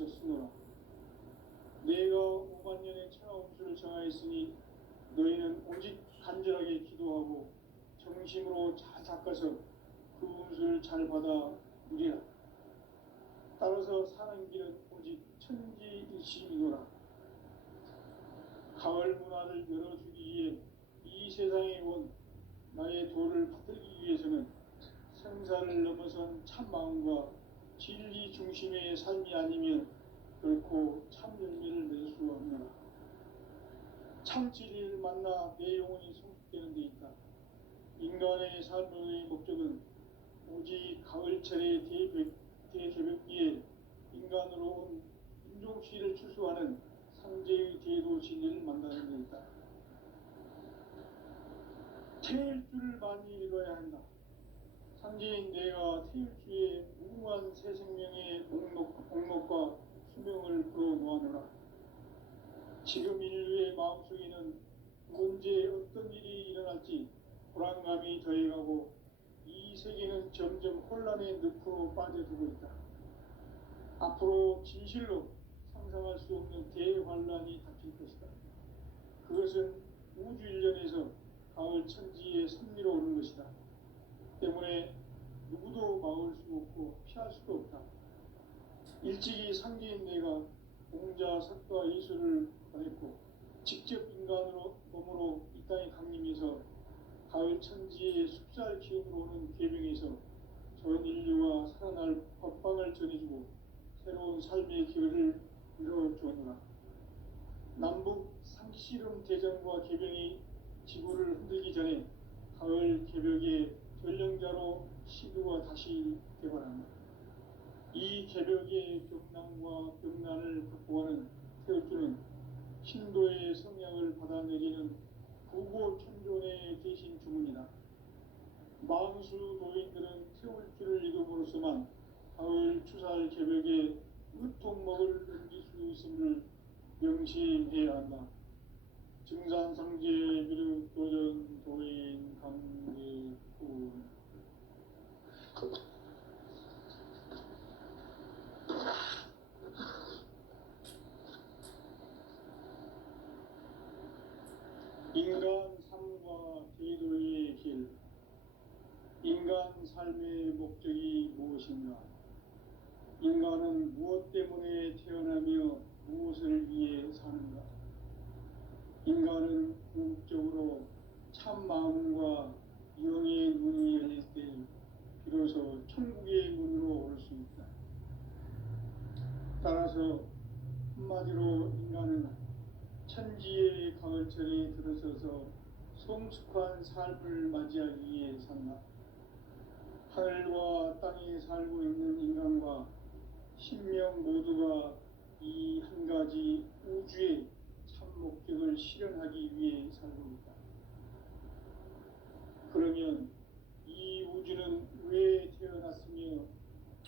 일어서 쓰노라. 내가 5만 년의 차가운 수를 정하였으니 너희는 오직 간절하게 기도하고 정심으로 잘 닦아서 그 운수를 잘 받아 누리라. 따라서 사는 길은 오직 천지일심이노라. 가을 문화를 열어주기 위해 이 세상에 온 나의 도를 받들기 위해서는 생사를 넘어선 참마음과 진리 중심의 삶이 아니면 결코 참 열매를 낼 수 없노라. 참 진리를 만나 내 영혼이 성숙되는 데 있다. 인간의 삶의 목적은 오직 가을철의 대개벽기에 인간으로 온 인종시를 추수하는 상제의 대도 진리를 만나는 데 있다. 태일주를 많이 읽어야 한다. 상제인 내가 태일주의 무궁한 새 생명의 목록과 수명을 풀어놓아노라. 지금 인류의 마음속에는 언제 어떤 일이 일어날지 불안감이 더해가고 이 세계는 점점 혼란의 늪으로 빠져들고 있다. 앞으로 진실로 상상할 수 없는 대환란이 닥칠 것이다. 그것은 우주 일련에서 가을 천지의 섭리로 오는 것이다. 때문에 누구도 막을 수 없고 피할 수도 없다. 일찍이 상제인 내가 공자, 석가, 이수를 보냈고 직접 인간으로 몸으로 이 땅에 강림해서 가을 천지의 숲살 기운으로 오는 계명에서 전 인류와 살아날 법방을 전해주고 새로운 삶의 기회를 이뤄주었노라. 남북 상씨름 대전과 개병이 지구를 흔들기 전에 가을 개벽의 전령자로 시드와 다시 개발한다. 이 개벽의 격난과 병난을 극복하는 태울주는 신도의 성향을 받아내리는 구고천존의 대신 주문이다. 만수 노인들은 태울주를 읽음으로써만 가을 추살 개벽에 으통먹을 넘길 수 있음을 명심해야 한다. 증산상제 미륵 도전 도인 강제구 인간 삶과 제도의 길. 인간 삶의 목적이 무엇인가? 인간은 무엇 때문에 태어나며 무엇을 위해 사는가? 인간은 궁극적으로 참 마음과 영의 문이 열릴 때 비로소 천국의 문으로 올 수 있다. 따라서 한마디로 인간은 천지의 가을철에 들어서서 성숙한 삶을 맞이하기 위해 산다. 하늘과 땅에 살고 있는 인간과 신명 모두가 이 한 가지 우주의 참 목적을 실현하기 위해 살고 있다. 그러면 이 우주는 왜 태어났으며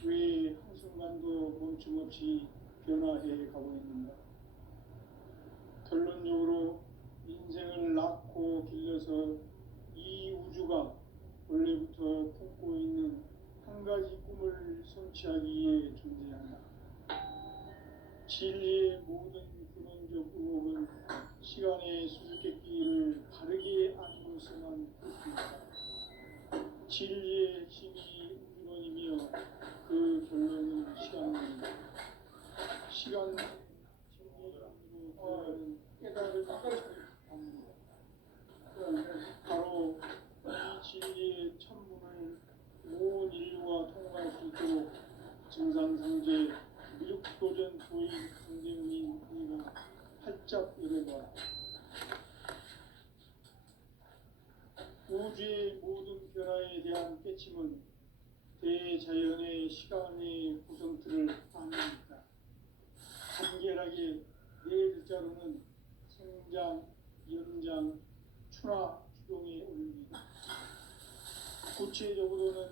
왜 한순간도 멈춤없이 변화해 가고 있는가? 결론적으로 인생을 낳고 길러서 이 우주가 원래부터 품고 있는 한 가지 꿈을 성취하기 위해 존재한다. 진리의 모든 근원적 의혹은 시간의 수수께끼를 바르게 안고서만 풀 수 있다. 진리의 핵심이 우주론이며 그 결론은 시간론이다. 시간 진리론으로 깨달을 합니다. 바로 이 진리의 천문을 온 인류가 통과할 수 있도록 증산상제 미륵도전 도인 선생님 우리가 활짝 열어봐. 우주의 모든 변화에 대한 깨침은 대자연의 시간의 구성틀을 아닙니다. 간결하게 네 글자로는 생장, 연장, 추나 추동에 올립니다. 구체적으로는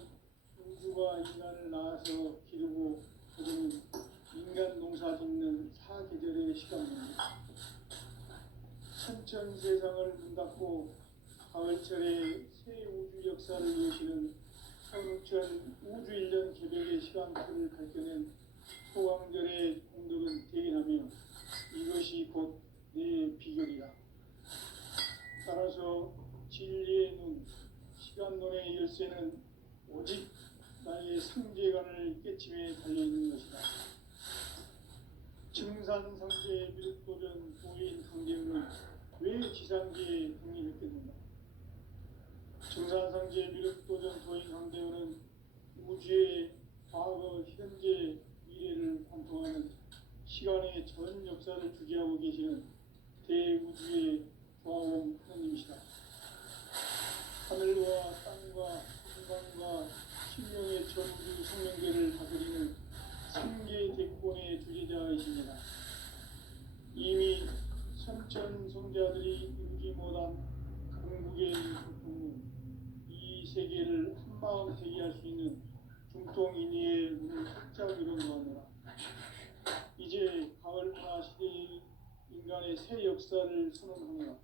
우주가 인간을 낳아서 기르고 그러는 인간 농사 짓는 사계절의 시간입니다. 천천 세상을 문 닫고 가을철에 새 우주 역사를 여시는 선우천 우주 1년 개벽의 시간표를 밝혀낸 소강절의 공덕 있는 것이다. 증산상제 미륵도전 도인 강대우는 왜 지상계에 독립했겠는가? 증산상제 미륵도전 도인 강대우는 우주의 과거, 현재, 미래를 관통하는 시간의 전 역사를 주재하고 계시는 대우주의 조화원 하나님이시다. 하늘과 땅과 인간과 신명의 전우주 생명계를 다스리는 생계 대권의 주재자이십니다. 이미 선천성자들이 이루지 못한 궁극의 소통은 이 세계를 한마음 되게 할 수 있는 중통인의의 문을 활짝 열어놓았노라. 이제 가을 문화 시대의 인간의 새 역사를 선언하노라.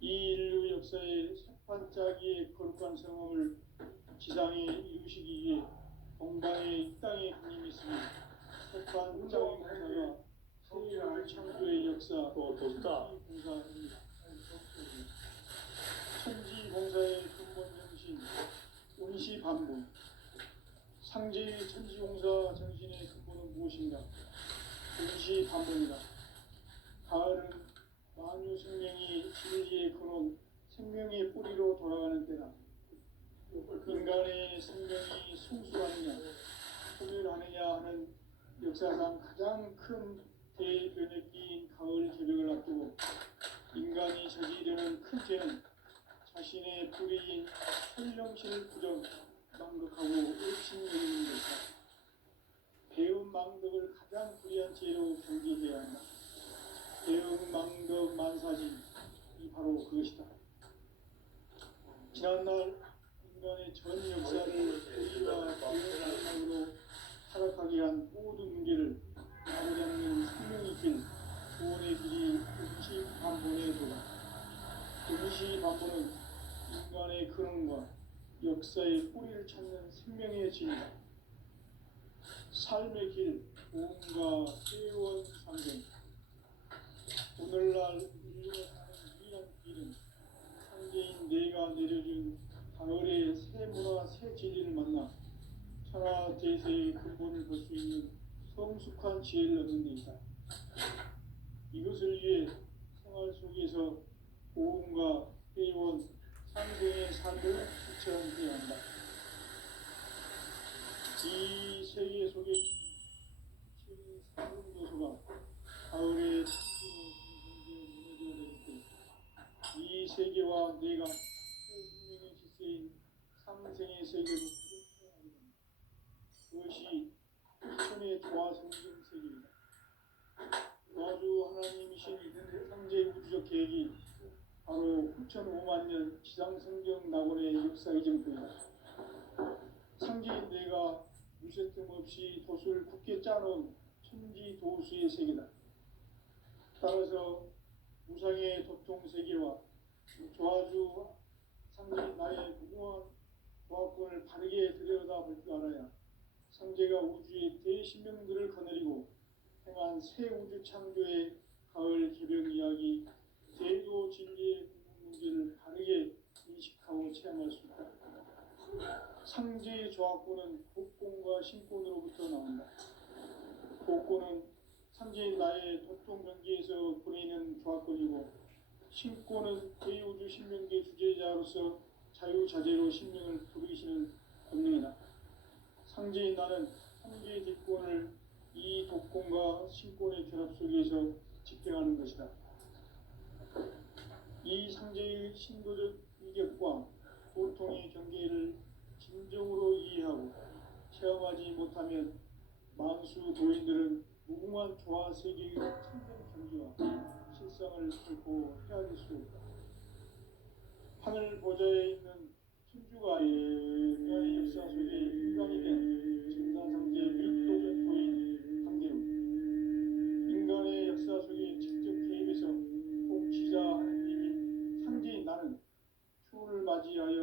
이 인류 역사의 새판짜기의 거룩한 성함을 지상에 이루시기 위해 동방의 이 땅에 강림했으니 새판짜기 공사가 세계를 창조의 역사 천지공사입니다. 천지공사의 근본 정신 운시반본. 상제의 천지공사 정신의 근본은 무엇인가? 운시반본이다. 가을은 만유 생명이 진리의 근원, 생명의 뿌리로 돌아가는 때다. 인간의 생명이 성숙하느냐, 소멸하느냐 하는 역사상 가장 큰 대변혁기인 가을 개벽을 앞두고 인간이 저지르는 큰 죄는 자신의 뿌리인 현령신을 부정, 망덕하고 의심여기는 것이다. 배운 망덕을 가장 불의한 죄로 경계해야 한다. 배운 망덕 만사지, 이 바로 그것이다. 지난날 인간의 전 역사를 불의와 배운 망덕으로 타락하게 한 모든 문제를 나무잡는 생명의 길, 구원의 길이 운시반본의 도다. 운시반본은 인간의 근원과 역사의 뿌리를 찾는 생명의 진이다. 삶의 길, 보험과 회원 상생. 오늘날 인류가 사는 유일한 길은 상제인 내가 내려준 가을의 새 문화, 새 진리를 만나 천하 대세의 근본을 볼 수 있는 성숙한 지혜를 얻는 데 있다. 이것을 위해 생활 속에서 보험과 회원, 상생의 삶을 실천해야 한다. 이 세계 속에 있는 삼중 요소가 가을의 천지로 무너져 내릴 때 이 세계와 내가 새 생명의 질서인 상생의 세계로 부딪혀야 한다. 그것이 후천의 조화성경 세계이다. 조화주 하나님이신 상제 우주적 계획이 바로 9,500,000년 지상성경 낙원의 역사의 정토이다. 상제인 내가 무쇠틈 없이 돛을 굳게 짜놓은 천지도수의 세계다. 따라서 무상의 도통세계와 조화주 상제인 나의 무궁한 조화권을 바르게 들여다볼 줄 알아야 상제가 우주의 대신명들을 거느리고 행한 새 우주 창조의 가을 개벽 이야기, 대도 진리의 문제를 바르게 인식하고 체험할 수 있다. 상제의 조화권은 복권과 신권으로부터 나온다. 복권은 상제인 나의 도통 경계에서 보내는 조화권이고, 신권은 대우주 신명계 주제자로서 자유자재로 신명을 부르시는 권능이다. 상제인 나는 상제의 뒷권을 이 독권과 신권의 결합 속에서 집행하는 것이다. 이 상제의 신도적 위격과 고통의 경계를 진정으로 이해하고 체험하지 못하면 만수 도인들은 무궁한 조화 세계의 참된 경지와 실상을 결코 헤아릴 수 없다. 하늘 보좌에 있는 천주가 인간의 역사 속에 인간이 된 증산상제 미륵도전 도인 강대우, 인간의 역사 속에 직접 개입해서 통치자 하느님인 상제인 나는 추운을 맞이하여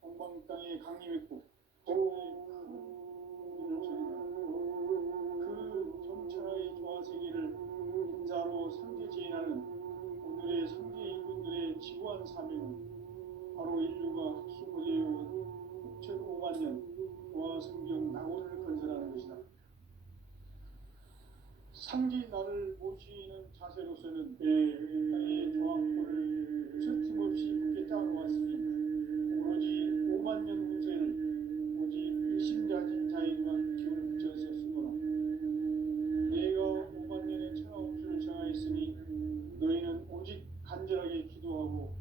동방 땅에 강림했고 그 정천하의 조화세계를 인사로 상제지인하는 오늘의 상제 인군들의 지구한 사명은 바로 인류가 학수고대해온 6,500,000년 조화성경 낙원 상지 나를 모시는 자세로서는 나의 조항권을 서팀없이 굳게 짜놓았으니 오로지 5만 년 운세를 오직 일심자진 자에게만 기운을 붙여서 쓰노라. 내가 5만 년의 천하옥수를 정하였으니 너희는 오직 간절하게 기도하고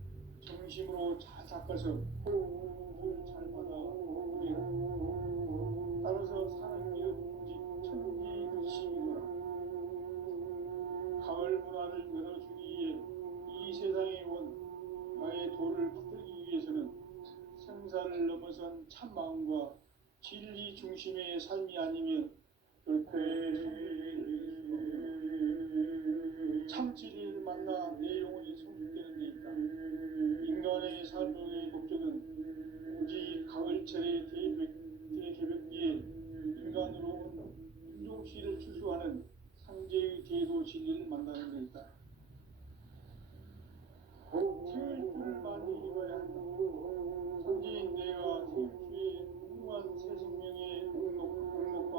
정심으로 잘 닦아서 복을 잘 받아 누리라. 따라서 사는 길은 오직 천지득심이더라. 가을 문화를 열어주기 위해 이 세상에 온 나의 도를 붙들기 위해서는 생사를 넘어선 참 마음과 진리 중심의 삶이 아니면 결코 참 진리를 만나 내 영혼이 성숙되는 데 있다. 인간의 삶의 목적은 오직 가을철의 대개벽기에 인간으로 온 윤종씨를 추수하는 상제의 대도 진리를 만나는 데 있다. 태일주를 많이 읽어야 한다. 선지인 내가 태일주의 무한 새 생명의 공력과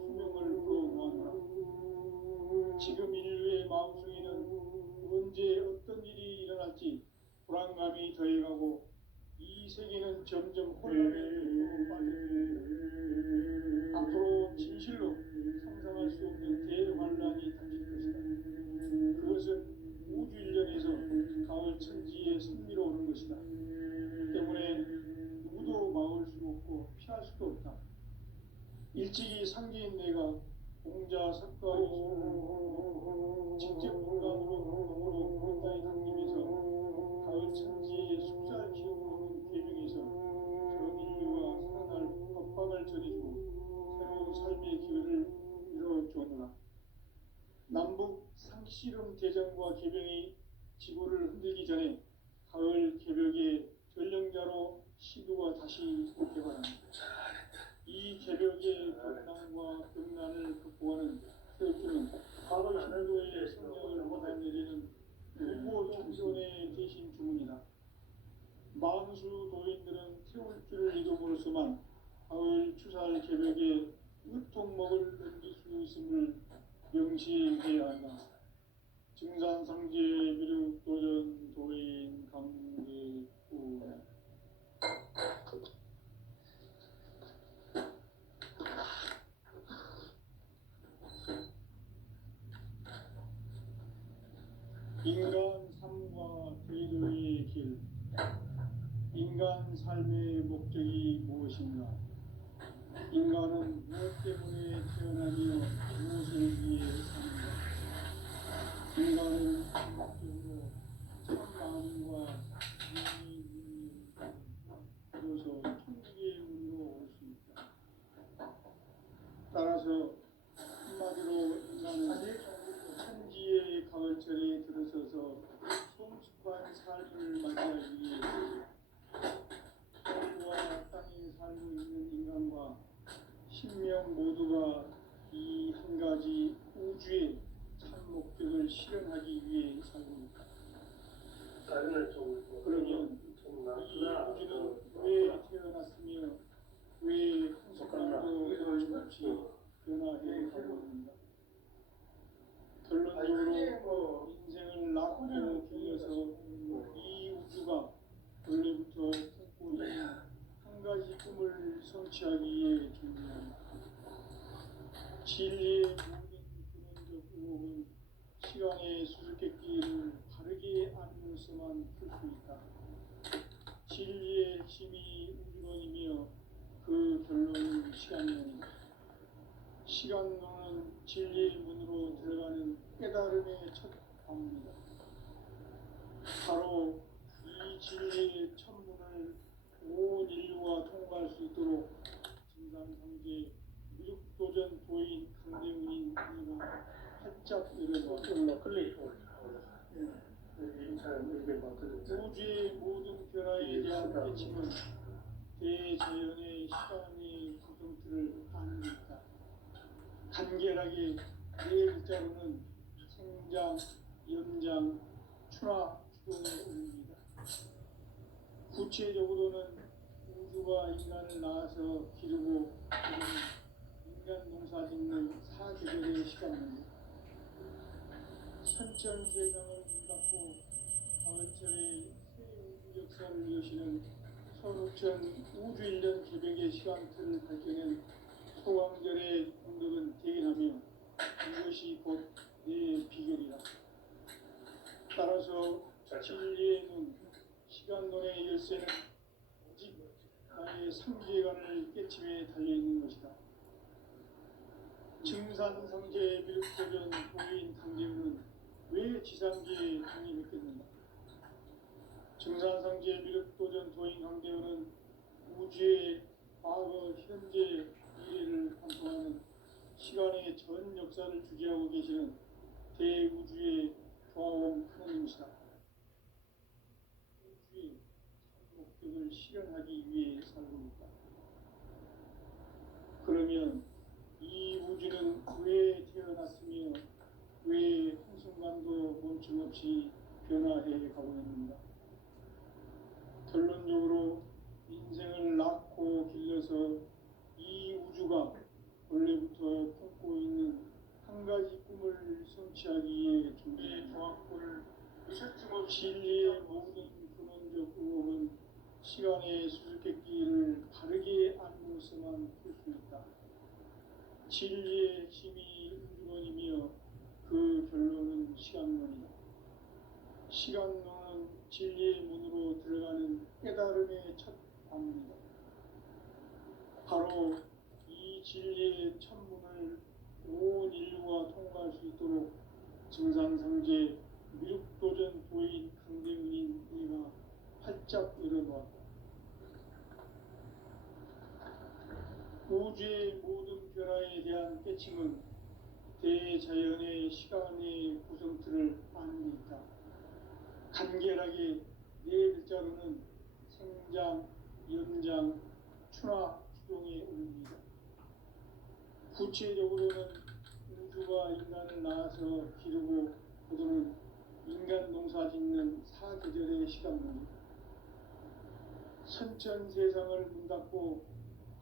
수명을 불어놓았노라. 지금 인류의 마음속에는 언제 어떤 일이 일어날지 불안감이 더해가고 이 세계는 점점 혼란에 빠져들고 앞으로 진실로 상상할 수 없는 대환란이 닥칠 것이다. 그것은 우주 일련에서 가을 천지에 승리로 오는 것이다. 때문에 누구도 막을 수 없고 피할 수도 없다. 일찍이 상계인 내가 공자 석가의 직접 인간으로 공동으로 이 땅에 당기면서 가을 천지에 숙살 기업으로 계명에서 전 인류와 살아날 법방을 전해주고 새로운 삶의 기회를 이뤄주었노라. 남북 상씨름 대전과 개병이 지구를 흔들기 전에 가을 개벽의 전령자로 시도가 다시 개발합니다. 이 개벽의 변난과 병난을 극복하는 태극기는 바로 신도의 성령을 받아내리는 일부 청소년의 대신 주문이다. 만수 도인들은 태울 줄을 이름으로서만 가을 추살 개벽에 으통먹을 넘길 수 있음을 명시해야 한다. 증산상제 미륵 도전 도인 강계구 인간 삶과 대도의 길. 인간 삶의 목적이 무엇인가? 인간은 무엇 때문에 태어나며 무엇을 위해 사는가? 인간은 목적으로 참 마음과 눈이 비로소 천국의 문으로 올 수 있다. 따라서 한마디로 인간은 천지의 가을철에 들어서서 성숙한 삶을 맞이하기 위해 하늘과 땅에 살고 있는 인간과 신명 모두가 이 한 가지 우주의 참 목적을 실현하기 위해 살고 있다. 그러면 이 우주는 왜 태어났으며 왜 한 순간도 거침없이 변화해 가고 있는가? 결론적으로 인생을 낳고 길러서 이 우주가 원래부터 꿈고 있는 한 가지 꿈을 성취하기 위해 준비합니다. 진리의 모든 근원적 의혹은 시간의 수수께끼를 바르게 알므로서만 풀 수 있다. 진리의 핵심이 우주론이며 그 결론은 시간론이다. 시간론은 진리의 문으로 들어가는 깨달음의 첫 방문이다. 바로 이 진리의 천문을 온 인류가 통과할 수 있도록 진상상제 미륵도전 도인 강대문인 이가 활짝 열어놓았다. 우주의 모든 변화에 대한 깨침은 대자연의 시간의 구성틀을 아는 것이다. 간결하게 네 글자로는 생장, 연장, 추나, 추동의 의미입니다. 구체적으로는 우주가 인간을 낳아서 기르고 인간 농사 짓는 사계절의 시간입니다. 천천세상을 문닫고 가을철에 새 우주 역사를 여시는 손우천 우주일년 개벽의 시간틀을 밝혀낸 소강절의 공덕은 대견하며 이것이 곧 내 비결이라. 따라서 진리의 눈, 시간론의 열쇠는 오직 나의 상계관을 깨침에 달려있는 것이다. 증산상제의 미륵도전 도인 강제우는 왜 지상계에 독립했겠는가? 증산상제의 미륵도전 도인 강제우는 우주의 과거, 현재, 미래를 관통하는 시간의 전 역사를 주재하고 계시는 대우주의 조화원 하나님이시다. 우주의 참 목적을 실현하기 위해 살고 있다. 그러면 이 우주는 왜 태어났으며 왜 한순간도 멈춤없이 변화해 가고 있는가? 결론적으로 인생을 낳고 길러서 이 우주가 원래부터 품고 있는 한 가지 꿈을 성취하기 위해 준비해 조합을 진리의 모든 근원적 의혹은 시간의 수수께끼를 바르게 알고서만 풀 수 있다. 진리의 핵심이 우주론이며 그 결론은 시간론이다. 시간론은 진리의 문으로 들어가는 깨달음의 첫 관문이다. 바로 이 진리의 천문을 온 인류가 통과할 수 있도록 증산상제 미륵도전 도인 강대문인 우리가 활짝 열어놓았다. 우주의 모든 변화에 대한 깨침은 대자연의 시간의 구성틀을 아는 데 있다. 간결하게 네 글자로는 생장, 연장, 추나 추동에 올립니다. 구체적으로는 우주가 인간을 낳아서 기르고 거두는 인간 농사 짓는 사계절의 시간입니다. 선천세상을 문닫고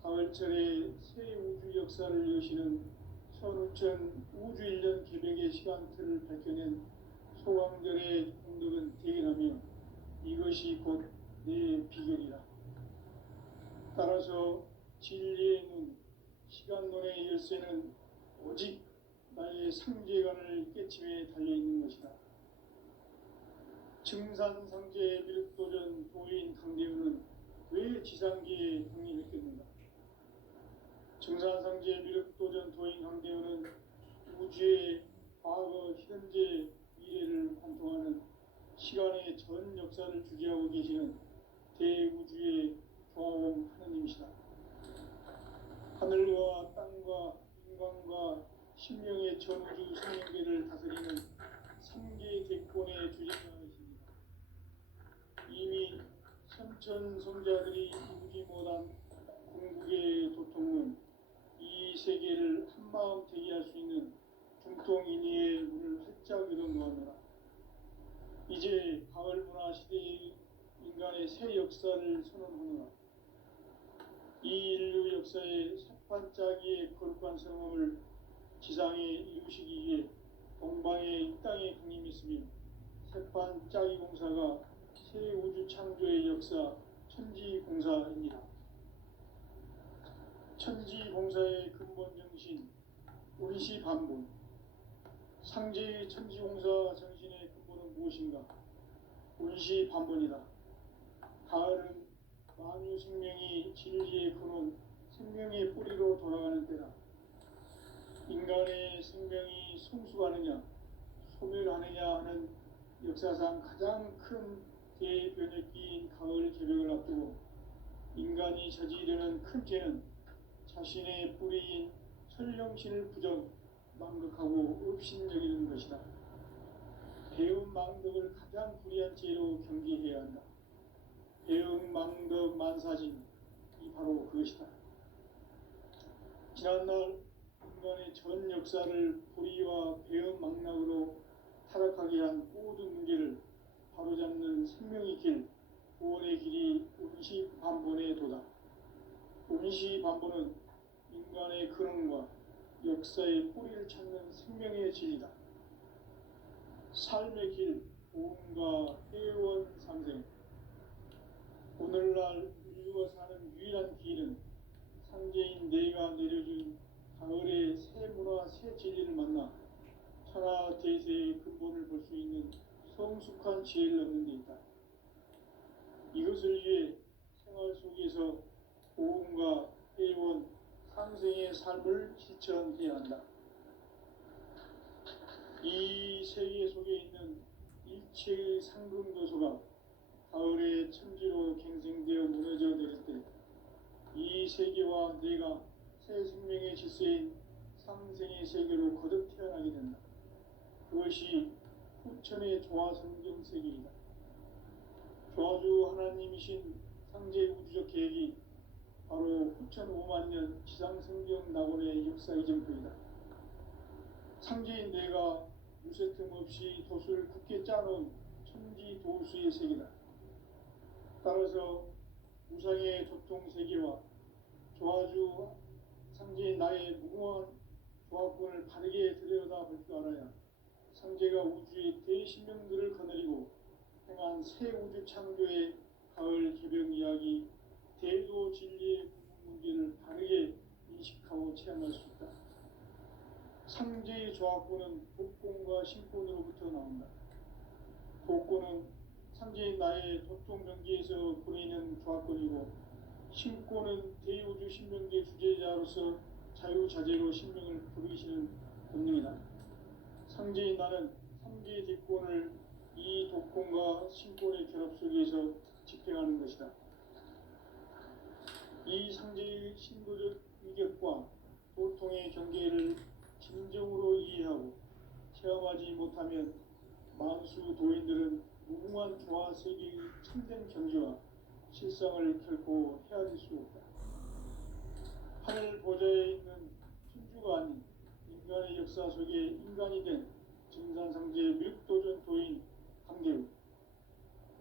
가을철에 새 우주 역사를 여시는 손우천 우주일년 개벽의 시간틀을 밝혀낸 소강절의 공덕은 대견하며 이것이 곧 내 비결이라. 따라서 진리의 눈, 시간론의 열쇠는 오직 나의 상제관을 깨침에 달려있는 것이다. 증산상제의 미륵도전 도인 강대우는 왜 지상계에 독립했겠는가? 증산상제의 미륵도전 도인 강대우는 우주의 과거, 현재, 미래를 관통하는 시간의 전 역사를 주재하고 계시는 대우주의 조화원 하나님이시다. 하늘과 땅과 인간과 신명의 전우주 생명계를 다스리는 3개 객권의 주제자이십니다. 이미 선천성자들이 이루지 못한 궁극의 도통은 이 세계를 한마음 되게 할 수 있는 중통인의의 문을 활짝 열어놓았노라. 이제 가을 문화 시대의 인간의 새 역사를 선언하노라. 이 인류 역사의 새판짜기의 거룩한 성험을 지상에 이루시기 위해 동방에 이 땅에 강림했으며 새판짜기 공사가 새 우주 창조의 역사 천지공사입니다. 천지공사의 근본 정신 운시반본. 상제의 천지공사 정신의 근본은 무엇인가? 운시반본이다. 가을은 만유 생명이 진리의 근원, 생명의 뿌리로 돌아가는 때다. 인간의 생명이 성숙하느냐, 소멸하느냐 하는 역사상 가장 큰 대변혁기인 가을 개벽을 앞두고 인간이 저지르는 큰 죄는 자신의 뿌리인 천령신을 부정, 망극하고 업신여기는 것이다. 배움 망덕을 가장 불의한 죄로 경계해야 한다. 배움 망덕 만사진이 바로 그것이다. 지난날 인간의 전 역사를 불의와 배움 망락으로 타락하게 한 모든 문제를 바로잡는 생명의 길, 구원의 길이 운시반본의 도다. 운시반본은 인간의 근원과 역사의 뿌리를 찾는 생명의 진리다. 삶의 길, 보험과 회원 상생. 오늘날 인류가 사는 유일한 길은 상제인 내가 내려준 가을의 새 문화, 새 진리를 만나 천하 대세의 근본을 볼 수 있는 성숙한 지혜를 얻는 데 있다. 이것을 위해 생활 속에서 보험과 회원, 상생의 삶을 실천해야 한다. 이 세계 속에 있는 일체의 상금도서가 가을의 천지로 갱생되어 무너져 내릴 때 이 세계와 내가 새 생명의 질서인 상생의 세계로 거듭 태어나게 된다. 그것이 후천의 조화 성경 세계이다. 조화주 하나님이신 상제 우주적 계획이 바로 후천 5만 년 지상 성경 낙원의 역사 이정표이다. 상제인 내가 무쇠 틈 없이 돛을 굳게 짜놓은 천지 도수의 세계다. 따라서 우상의 도통 세계와 조화주 상제인 나의 무궁한 조화권을 바르게 들여다볼 줄 알아야 상제가 우주의 대신명들을 거느리고 행한 새 우주 창조의 가을 개벽 이야기, 대도 진리의 구분 문제를 바르게 인식하고 체험할 수 있다. 상제의 조화권은 독권과 신권으로부터 나온다. 독권은 상제인 나의 도통 경계에서 보내는 조화권이고, 신권은 대우주 신명계 주제자로서 자유자재로 신명을 부르시는 본능이다. 상제인 나는 상제의 대권을 이 독권과 신권의 결합 속에서 집행하는 것이다. 이 상제의 신도적 위격과 도통의 경계를 진정으로 이해하고 체험하지 못하면 만수 도인들은 무궁한 조화 세계의 참된 경지와 실상을 결코 헤아릴 수 없다. 하늘 보좌에 있는 천주가 아닌 인간의 역사 속에 인간이 된 증산상제의 미륵도전 도인 강대우,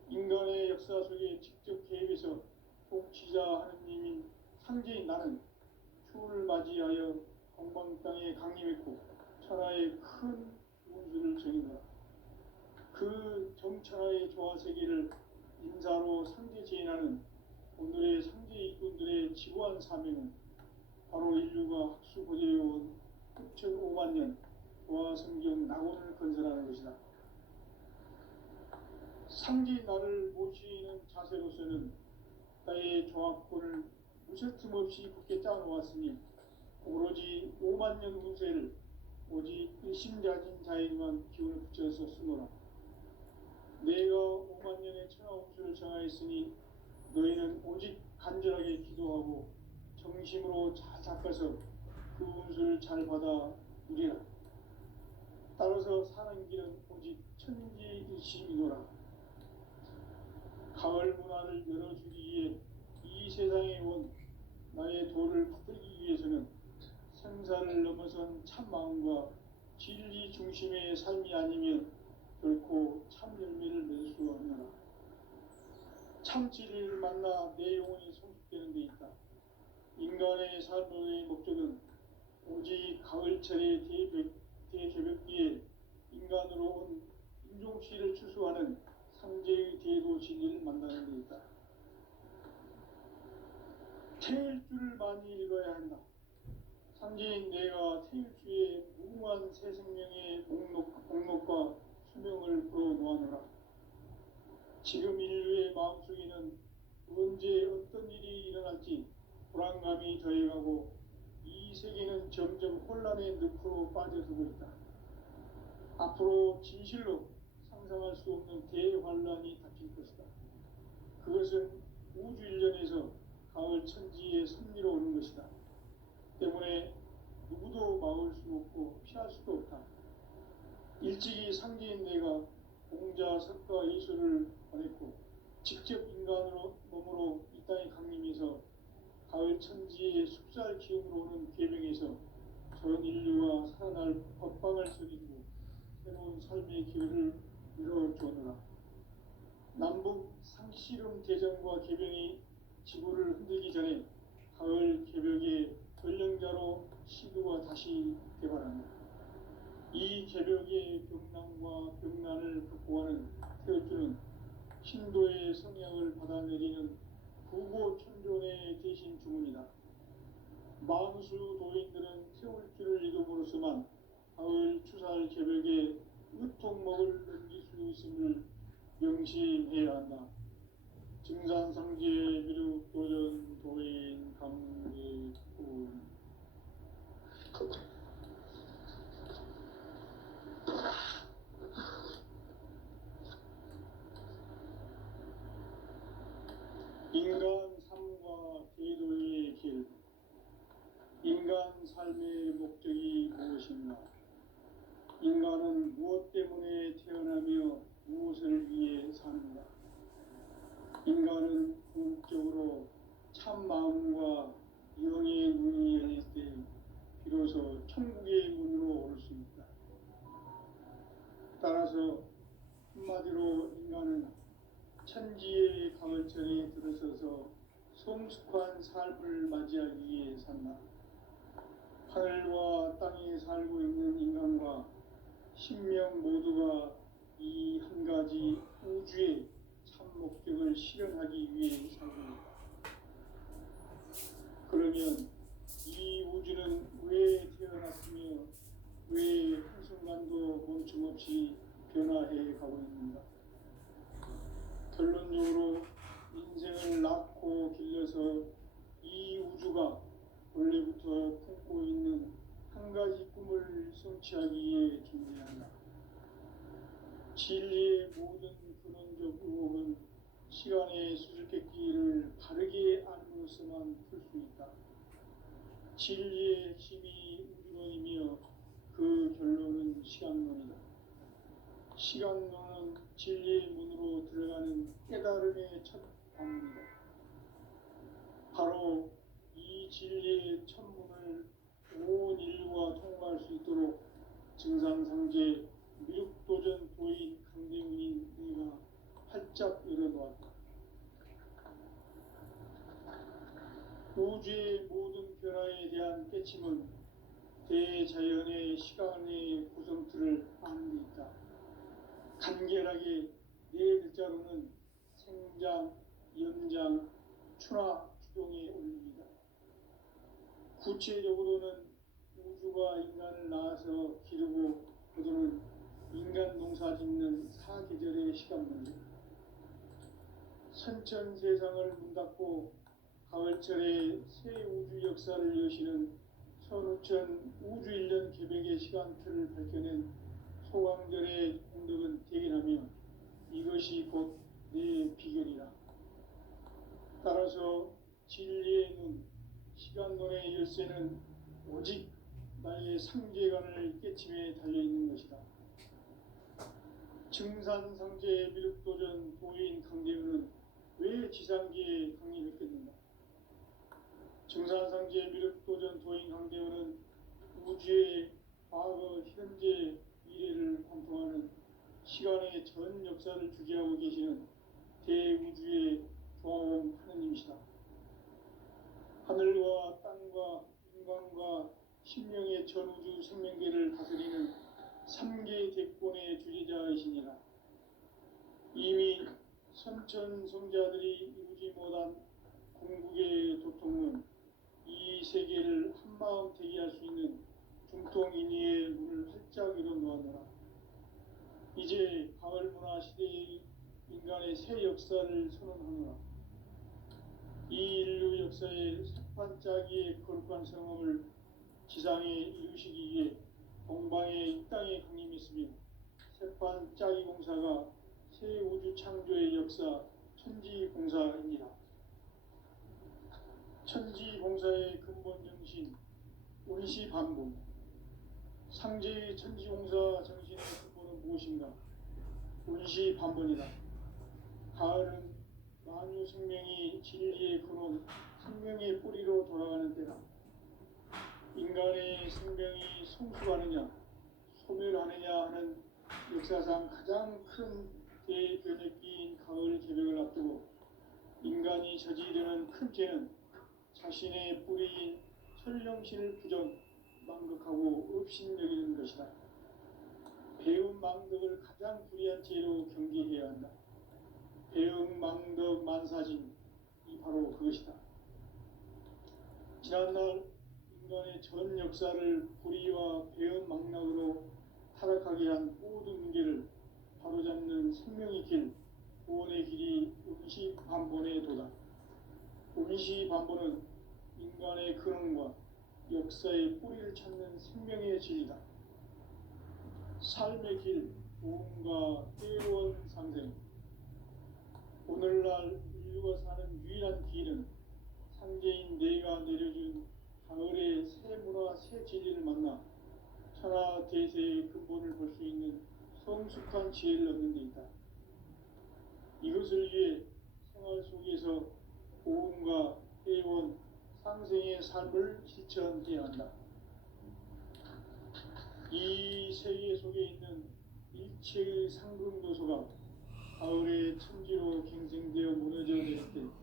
인간의 역사 속에 직접 개입해서 통치자 하느님인 상제인 나는 추운을 맞이하여 동방 땅에 강림했고 천하의 큰 운수를 정의하라. 그 정천하의 조화 세계를 인사로 상제 제인하는 오늘의 상제 일꾼들의 지구한 사명은 바로 인류가 학수 고대해온 6,5만 년 조화 성경 낙원을 건설하는 것이다. 상제 나를 모시는 자세로서는 나의 조화권을 무쇠틈 없이 굳게 짜놓았으니 오로지 5만 년 운세를 오직 일심자진 자에게만 기운을 붙여서 쓰노라. 내가 5만 년의 천하 운수를 정하였으니 너희는 오직 간절하게 기도하고 정심으로 잘 닦아서 그 운수를 잘 받아 누리라. 따라서 사는 길은 오직 천지일심이노라. 가을 문화를 열어주기 위해 이 세상에 온 나의 도를 붙들기 위해서는 생사를 넘어선 참 마음과 진리 중심의 삶이 아니면 결코 참 열매를 맺을 수 없노라. 참 진리를 만나 내 영혼이 성숙되는 데 있다. 인간의 삶의 목적은 오직 가을철의 대개벽기에 인간으로 온 인종씨를 추수하는 상제의 대도 진리를 만나는 데 있다. 태일 줄을 많이 읽어야 한다. 상제인 내가 태일주의 무궁한 새 생명의 목록과 수명을 풀어놓아노라. 지금 인류의 마음속에는 언제 어떤 일이 일어날지 불안감이 더해가고 이 세계는 점점 혼란의 늪으로 빠져들고 있다. 앞으로 진실로 상상할 수 없는 대환란이 닥칠 것이다. 그것은 우주 일련에서 가을 천지의 섭리로 오는 것이다. 때문에 누구도 막을 수 없고 피할 수도 없다. 일찍이 상제인 내가 공자, 석가, 예수를 보냈고 직접 인간으로 몸으로 이 땅에 강림해서 가을 천지의 숲살 기운으로 오는 계명에서 전 인류와 살아날 법방을 서리고 새로운 삶의 기회를 이뤄주노라. 남북 상씨름 대전과 계병이 지구를 흔들기 전에 가을 개벽의 전령자로 시도가 다시 개발합니다. 이 개벽의 병난과 병난을 극복하는 태어주는 신도의 성약을 받아내리는 부고천존의 대신 주문이다. 만수 도인들은 태울길을 이름으로서만 가을 추살 개벽에 의통목을 넘길 수 있음을 명심해야 한다. 증산상제 미륵 도전 도인 강례군. 인간 삶과 대도의 길. 인간 삶의 목적이 무엇인가? 인간은 무엇 때문에 태어나며 무엇을 위해 사는가? 인간은 궁극적으로 참 마음과 영의 눈이 열릴 때 비로소 천국의 문으로 올 수 있다. 따라서 한마디로 인간은 천지의 가을철에 들어서서 성숙한 삶을 맞이하기 위해 산다. 하늘과 땅에 살고 있는 인간과 신명 모두가 이 한 가지 우주의 참 목적을 실현하기 위해 살고 있다. 그러면 이 우주는 왜 태어났으며 왜 한순간도 멈춤없이 변화해 가고 있는가? 결론적으로 인생을 낳고 길러서 이 우주가 원래부터 품고 있는 한 가지 꿈을 성취하기 위해 존재한다. 진리의 모든 근원적 의혹은 시간의 수수께끼를 바르게 알므로서만 풀 수 있다. 진리의 핵심이 우주론이며 그 결론은 시간론이다. 시간론은 진리의 문으로 들어가는 깨달음의 첫 방문이다. 바로 이 진리의 천문을 온 인류가 통과할 수 있도록 증산상제 미륵도전 도인 강대문인 네가 활짝 열어놓았다. 우주의 모든 변화에 대한 깨침은 대자연의 시간의 구성틀을 아는 데 있다. 간결하게 네 글자로는 생장, 연장, 추나 추동의 원리이다. 구체적으로는 우주가 인간을 낳아서 기르고 거두는 인간 농사 짓는 사계절의 시간문이다. 선천 세상을 문 닫고 가을철에 새 우주 역사를 여시는 선우천 우주일년 개벽의 시간틀을 밝혀낸 소강절의 공덕은 대견하며 이것이 곧 내 비결이라. 따라서 진리의 눈, 시간론의 열쇠는 오직 나의 상제관을 깨침에 달려있는 것이다. 증산상제 미륵도전 도인 강대우는 왜 지상계에 강림했겠는가? 증산상제 미륵도전 도인 강대우는 우주의 과거, 현재, 미래를 관통하는 시간의 전 역사를 주재하고 계시는 대우주의 조화원 하느님이시다. 하늘과 땅과 인간과 신명의 전우주 생명계를 다스리는 3개 대권의 주재자이시니라. 이미 선천성자들이 이루지 못한 궁극의 도통은 이 세계를 한마음 되게 할 수 있는 중통인의의 문을 활짝 열어놓았노라. 이제 가을문화 시대의 인간의 새 역사를 선언하노라. 이 인류 역사의 새판짜기의 거룩한 성험을 지상에 이루시기 위해 동방의 이 땅에 강림했으며 새판짜기 공사가 새 우주 창조의 역사 천지공사입니다. 천지공사의 근본 정신 운시반복. 상제의 천지공사 정신의 근본은 무엇인가? 운시반복이다. 가을은 만유 생명이 진리의 근원, 생명의 뿌리로 돌아가는 때다. 인간의 생명이 성숙하느냐, 소멸하느냐 하는 역사상 가장 큰 대변혁기인 가을 개벽을 앞두고 인간이 저지르는 큰 죄는 자신의 뿌리인 설령신을 부정, 망극하고 업신여기는 것이다. 배은망덕을 가장 불의한 죄로 경계해야 한다. 배은망덕 만사진, 이 바로 그것이다. 지난날 인간의 전 역사를 불의와 배은망덕으로 타락하게 한 모든 문제를 바로잡는 생명의 길, 구원의 길이 음시반본의 도다. 음시반본은 인간의 근원과 역사의 뿌리를 찾는 생명의 진리다. 삶의 길, 도움과 때로운 상생. 오늘날 인류가 사는 유일한 길은 상제인 내가 내려준 가을의 새 문화, 새 진리를 만나 천하 대세의 근본을 볼 수 있는 성숙한 지혜를 얻는 데 있다. 이것을 위해 생활 속에서 보험과 회원, 상생의 삶을 실천해야 한다. 이 세계 속에 있는 일체의 상금도서가 가을의 천지로 갱생되어 무너져 내릴 때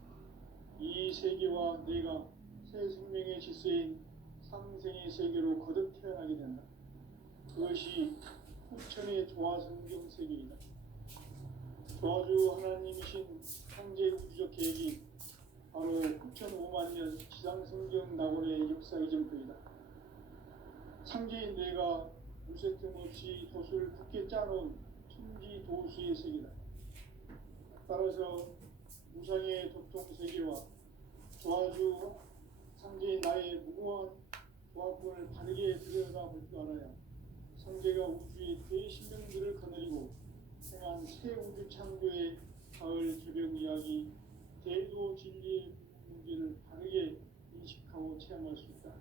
이 세계와 내가 새 생명의 질서인 상생의 세계로 거듭 태어나게 된다. 그것이 후천의 조화성경 세계이다. 조화주 하나님이신 창제 우주적 계획이 바로 9,500년 지상성경 낙원의 역사 이전부이다. 창제인 뇌가 무쇠틈 없이 도수를 굳게 짜놓은 천지 도수의 세계다. 따라서 무상의 도통 세계와 조화주 창제인 나의 무궁한 조화권을 바르게 들여다볼 줄 알아야 성제가 우주의 대신명들을 거느리고 행한 새 우주 창조의 가을 개벽 이야기, 대도 진리의 문제를 바르게 인식하고 체험할 수 있다.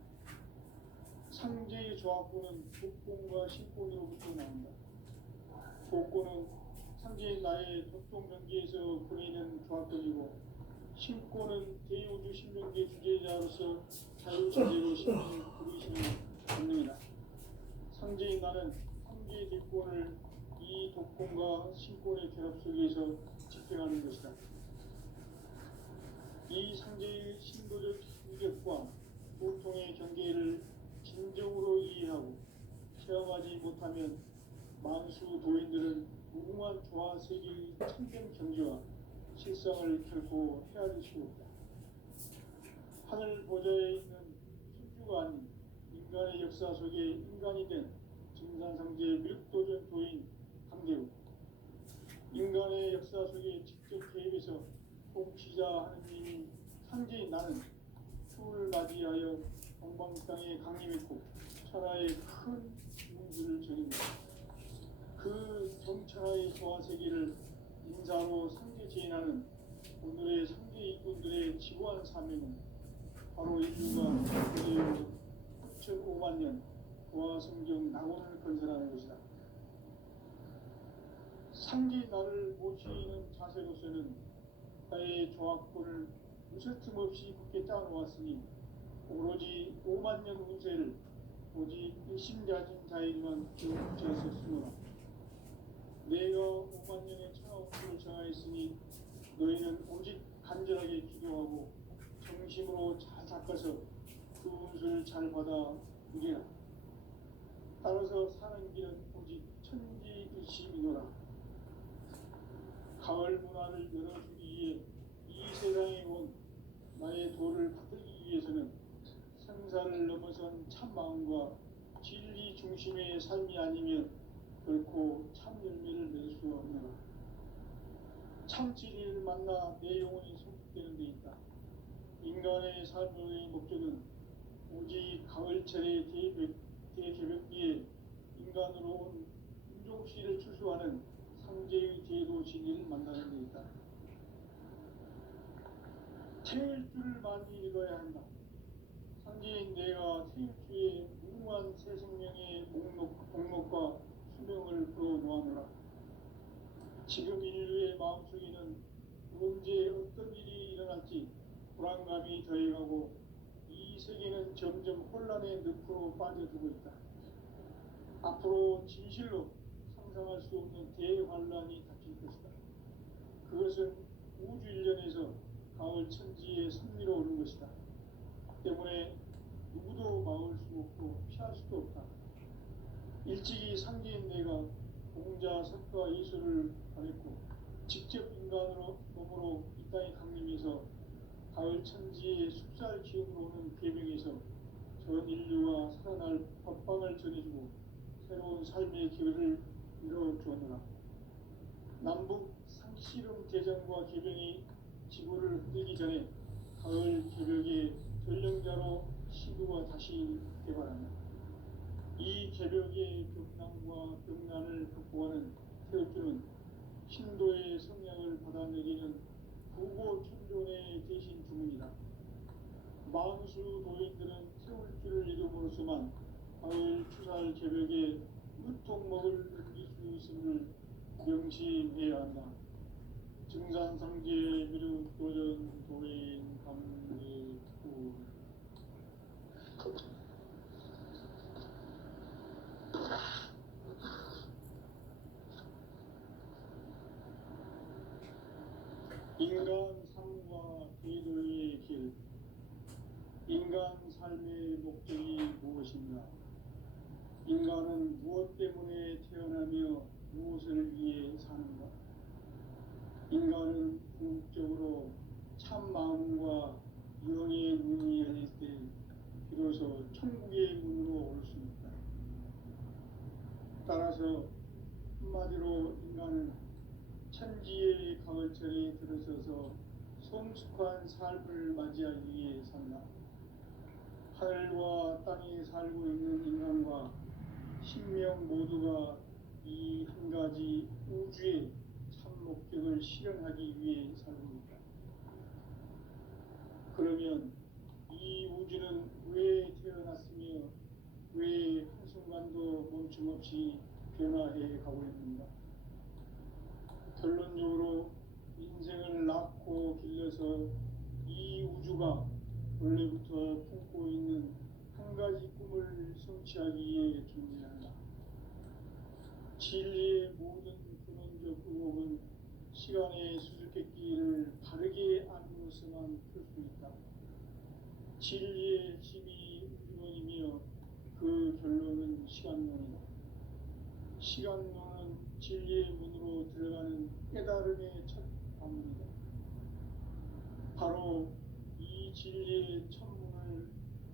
상제의 조합구는 복권과 신권으로부터 나온다. 복권은 상제의 나의 도통 경계에서 보내는 조합권이고, 신권은 대우주 신명계 주제자로서 자유자재로 신명을 부르시는 본능이다. 상제인 나는 상제의 뒷권을 이 독권과 신권의 결합 속에서 집행하는 것이다. 이 상제의 신도적 인격과 보통의 경계를 진정으로 이해하고 체험하지 못하면 만수 도인들은 무궁한 조화 세계의 참된 경지와 실상을 결코 헤아릴 수 없다. 하늘 보좌에 있는 천주가 아닌 인간의 역사 속에 인간이 된 증산상제 밀도전 도인 강대우, 인간의 역사 속에 직접 개입해서 통치자 하느님이 상제인 나는 추을 맞이하여 동방 땅에 강림했고 천하의 큰 문수를 전입니다. 그 정천하의 조화 세계를 인사로 상제 제인하는 오늘의 상제 일꾼들의 지고한 사명은 바로 인류가 고대의 9,500만 년 조화 성경 낙원을 건설하는 것이다. 상제 나를 모시는 자세로서는 나의 조합권을 무쇠틈 없이 굳게 짜놓았으니 오로지 5만 년 운세를 오직 일심가진 자에게만 붙였었으므로 내가 5만 년의 천하 운수를 정하였으니 너희는 오직 간절하게 기도하고 정심으로 잘 닦아서 그 운수를 잘 받아 누리라. 따라서 사는 길은 오직 천지일심이노라. 가을 문화를 열어주기 위해 이 세상에 온 나의 도를 받들기 위해서는 생사를 넘어선 참 마음과 진리 중심의 삶이 아니면 결코 참 열매를 맺을 수 없노라. 참 진리를 만나 내 영혼이 성숙되는 데 있다. 인간의 삶의 목적은 오직 가을철의 대개벽기에 인간으로 온 인종씨를 추수하는 상제의 제도 진리를 만나는 데 있다. 태일 줄을 많이 읽어야 한다. 상제인 내가 태일주의 무궁한 새 생명의 목록과 수명을 풀어놓아노라. 지금 인류의 마음속에는 언제 어떤 일이 일어날지 불안감이 더해가고 이 세계는 점점 혼란의 늪으로 빠져들고 있다. 앞으로 진실로 상상할 수 없는 대환란이 닥칠 것이다. 그것은 우주 일련에서 가을 천지의 섭리로 오는 것이다. 때문에 누구도 막을 수 없고 피할 수도 없다. 일찍이 상제인 내가 공자, 석가, 이수를 가렸고 직접 인간으로 몸으로 이 땅에 강림해서 가을 천지의 숲살 기운으로 오는 계명에서 전 인류와 살아날 법방을 전해주고 새로운 삶의 기회를 이뤄주었노라. 남북 상씨름 대전과 계명이 지구를 흔들기 전에 가을 개벽의 전령자로 시구가 다시 개발한다. 이 개벽의 벽난과 벽난을 극복하는 태극주는 신도의 성향을 받아내기는 부고 천존의 대신 주문이다. 만수 도인들은 태울 줄을 이름으로서만 가을 추살 개벽에 무통목을 느낄 수 있음을 명심해야 한다. 증산상제 미륵 도전 도인 강례구 인간 삶과 대도의 길. 인간 삶의 목적이 무엇인가? 인간은 무엇 때문에 태어나며 무엇을 위해 사는가? 인간은 궁극적으로 참 마음과 영의 문이 열릴 때 비로소 천국의 문으로 올 수 있다. 따라서 한마디로 인간은 천지의 가을철에 들어서서 성숙한 삶을 맞이하기 위해 산다. 하늘과 땅에 살고 있는 인간과 신명 모두가 이 한 가지 우주의 참 목적을 실현하기 위해 살고 있다. 그러면 이 우주는 왜 태어났으며 왜 한순간도 멈춤없이 변화해 가고 있는가? 결론적으로 인생을 낳고 길러서 이 우주가 원래부터 품고 있는 한 가지 꿈을 성취하기 위해 존재한다. 진리의 모든 근원적 의혹은 시간의 수수께끼를 바르게 알므로서만 풀 수 있다. 진리의 핵심이 우주론이며 그 결론은 시간론이다. 시간론은 진리의 문으로 들어가는 깨달음의 첫 관문이다. 바로 이 진리의 천문을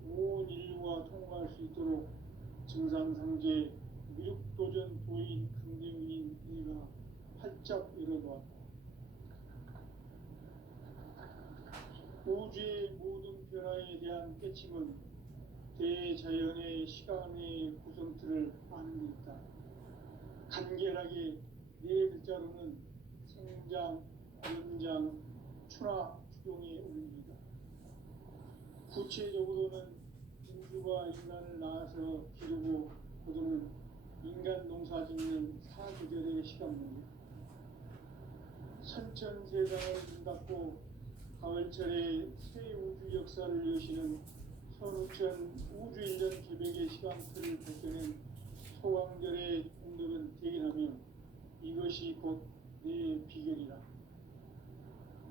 온 인류가 통과할 수 있도록 증산상제 미륵도전 도인 강대문인 이가 활짝 열어놓았다. 우주의 모든 변화에 대한 깨침은 대자연의 시간의 구성틀을 아는 데 있다. 간결하게 네 글자로는 생장, 연장, 추나, 추동의 원리이다. 구체적으로는 우주가 인간을 낳아서 기르고 거두는 인간 농사 짓는 사계절의 시간문이다. 선천세상을 문 닫고 가을철에 새 우주 역사를 여시는 선우천 우주일전 개벽의 시간틀을 벗겨낸 소강절의 공덕은 대견하며 이것이 곧 내 비결이라.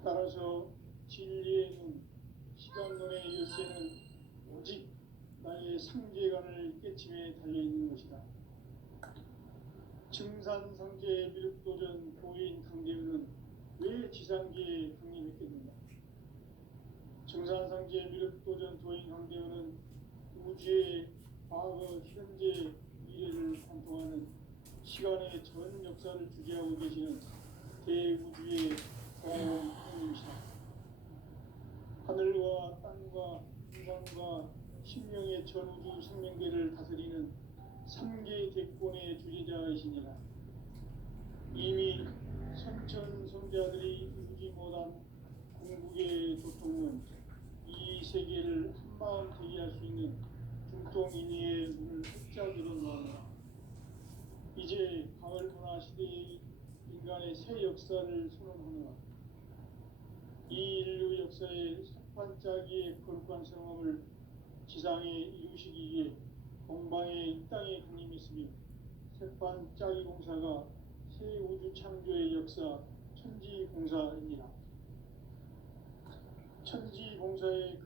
따라서 진리의 눈, 시간론의 열쇠는 오직 나의 상제관을 깨침에 달려있는 것이다. 증산상제 미륵도전 도인 강대우는 왜 지상계에 강림했겠는가? 증산상제 미륵도전 도인 강대우는 우주의 과거, 현재, 미래를 관통하는 시간의 전 역사를 주재하고 계시는 대우주의 고아원 하나님이시다. 하늘과 땅과 인간과 신명의 전우주 생명계를 다스리는 3개 대권의 주재자이시니라. 이미 선천성자들이 이루지 못한 궁극의 도통은 이 세계를 한마음 되게 할 수 있는 중통인의의 문을 활짝 열어놓았노라. 이제 가을 문화 시대의 인간의 새 역사를 선언하노라. 이 인류 역사의 석판짜기의 거룩한 성험을 지상에 이루시기 위해 공방에 이 땅에 강림했으며 석판짜기 공사가 새 우주 창조의 역사 천지공사입니다. 천지공사의